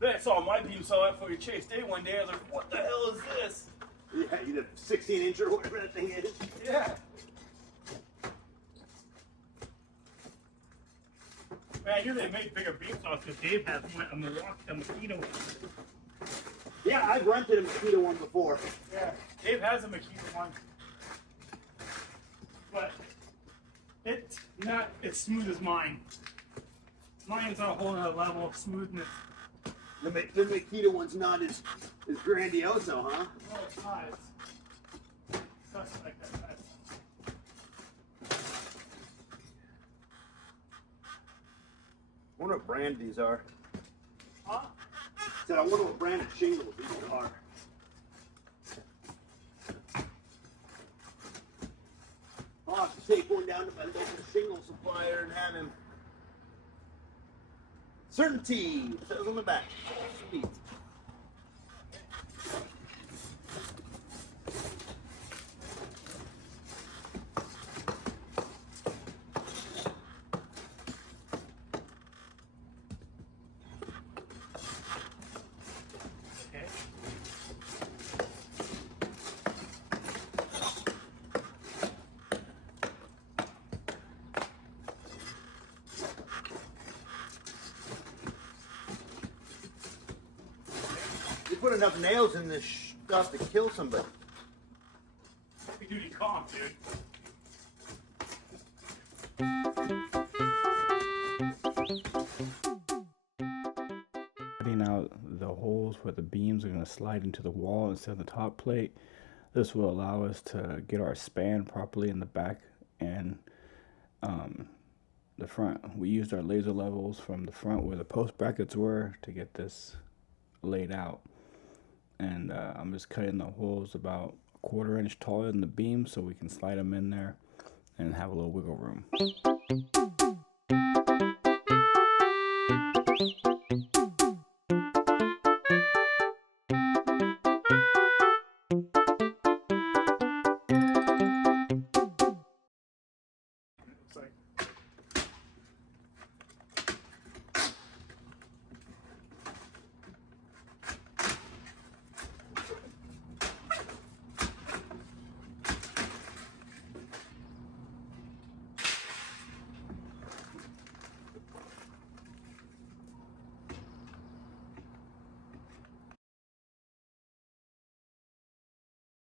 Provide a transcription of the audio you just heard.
Then I saw my beam saw that for your Chase Day one day. I was like, what the hell is this? Yeah, you did 16-inch or whatever that thing is. Yeah. Man, I knew they made bigger beam saws because Dave has one, a Makita one. Yeah, I've rented a Makita one before. Yeah, Dave has a Makita one. But it's not as smooth as mine. Mine's on a whole other level of smoothness. The Makita one's not as grandiose, huh? No, it's not. It's just like that. I wonder what brand these are. Huh? I said, I wonder what brand of shingles these are. I'll have to take one down to my local shingle supplier and have him. Certainty says on the back. Sweet. Okay. You put enough nails in this stuff to kill somebody. Heavy duty comp, dude. Cutting out the holes where the beams are going to slide into the wall instead of the top plate. This will allow us to get our span properly in the back and the front. We used our laser levels from the front where the post brackets were to get this laid out. And I'm just cutting the holes about a 1/4 inch taller than the beam so we can slide them in there and have a little wiggle room.